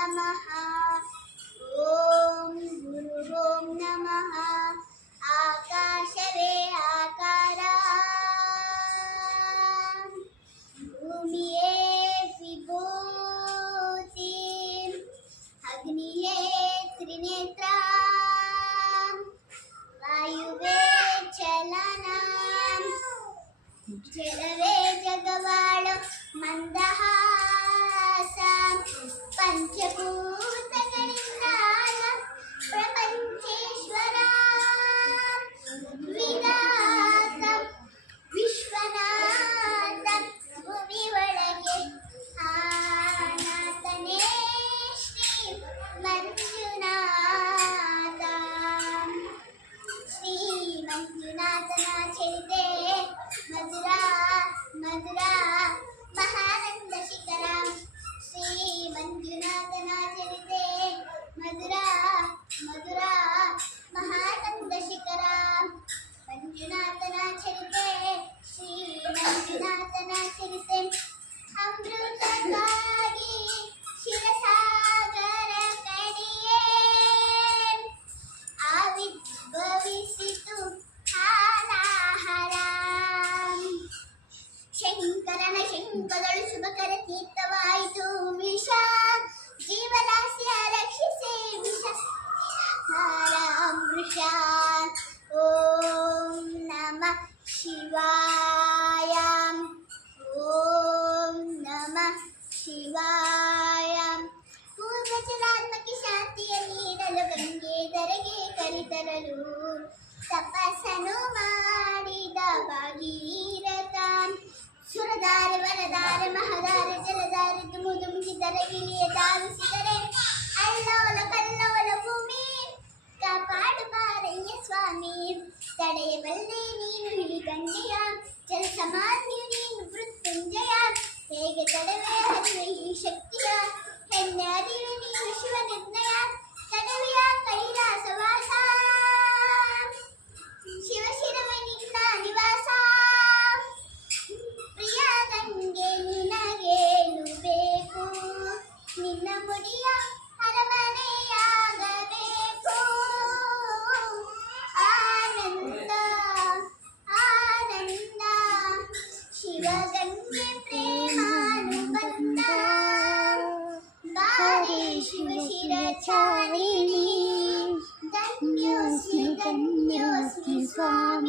ನಮಃ. ಓಂ ಗುರುಂ ನಮಃ. ಆಕಾಶವೇ ಆಕಾರ, ಭೂಮಿಯೇ ವಿಭೂತಿ, ಅಗ್ನಿಯೇ ತ್ರಿನೇತ್ರ, ವಾಯುವೇ ಚಲನ, ಜಲವೇ ಜಗವಾಳು ಮಂದಹಾಸ, ಪಂಚಭೂತಗಳಿಂದ ಪ್ರಪಂಚೇಶ್ವರ, ವಿರಾತ ವಿಶ್ವನಾಥ, ಭೂಮಿ ಒಳಗೆ ಆನಾಥನೇ ಶ್ರೀ ಮಂಜುನಾಥ. ಶ್ರೀ ಮಂಜುನಾಥನ ಚರಿತೆ ಮಧುರ ಮಧುರ ಮಹಾನಂದ ಶಿಖರ. ಶ್ರೀ ಮಂಜುನಾಥನ ಚರಿತೆ ಮಧುರ ಮಧುರ ಮಹಾನಂದ ಶಿಖರ. ಮಂಜುನಾಥನ ಚರಿತೆ, ಶ್ರೀ ಮಂಜುನಾಥನ ಚರಿತೆ. ಅಮೃತಕ್ಕಾಗಿ ಶಿವಸಾಗರ ಕಡಿಯೇ ಆವಿರ್ಭವಿಸಿತು ಹಾಲಾಹಲ. ಶಂಕರನ ಶಂಕದಳು ಶುಭಕರ ತೀರ್ಥವಾಯಿತು ವಿಷ, ಜೀವರಾಶಿಯ ರಕ್ಷಿಸೇ ವಿಷ ವೃಷ. ಓಂ ನಮಃ ಶಿವಾಯ, ಓಂ ನಮಃ ಶಿವಾಯ. ಪೂರ್ವಜರಾತ್ಮಕ್ಕೆ ಶಾಂತಿಯ ನೀಡಲು ಗಂಗೆ ಧರೆಗೆ ಕರೆತರಲು ತಪಸ್ಸನ್ನು ಮಾಡಿದ ಭಾಗೀರಥ. ಸುರಧಾರೆ ವರಧಾರೆ ಮಹಧಾರೆ ಜಲಧಾರೆ ಧುಮುಧುಮುಕಿ ಧರೆಗಿಳಿಯ ಧಾವಿಸಿದರೆ ಅಲ್ಲೋಲ ಕಲ್ಲೋಲ ಭೂಮಿ ಕಾಪಾಡು ಮಾರಯ್ಯ ಸ್ವಾಮಿ. ತಡೆಯಬಲ್ಲೆ ನೀನು ಹಿಡಿಗಂಗೆಯ, ಜಲ ಸಮಾಧಿಯು ನೀನು ಮೃತ್ಯುಂಜಯ. ಹೇಗೆ ತಡವೆ ಹರಿವೆ ಈ ಶಕ್ತಿಯ, ಹೆಣ್ಣೆ ಅರಿವೆ ನೀನು ಶಿವ ನಿರ್ಣಯ. ತಡವೆಯ ಕೈಲಾಸವಾಸ, ಶಿವಶಿರವೇ ನಿನ್ನ ನಿವಾಸ. ಪ್ರಿಯ ಗಂಗೆ ನಿನಗೇನು ಬೇಕು, ನಿನ್ನ ಮುಡಿಯ ಅರಮನೆಯಾಗಬೇಕು. ಆನಂದ ಆನಂದ ಶಿವಗಂಗೆ ಪ್ರೇಮಾನುಬಂಧ. ಬಾರಿ ಶಿವಶಿರಚಾರಿಣಿ, ಧನ್ಯೋಸ್ಮಿ ಧನ್ಯೋಸ್ಮಿ ಸ್ವಾಮಿ.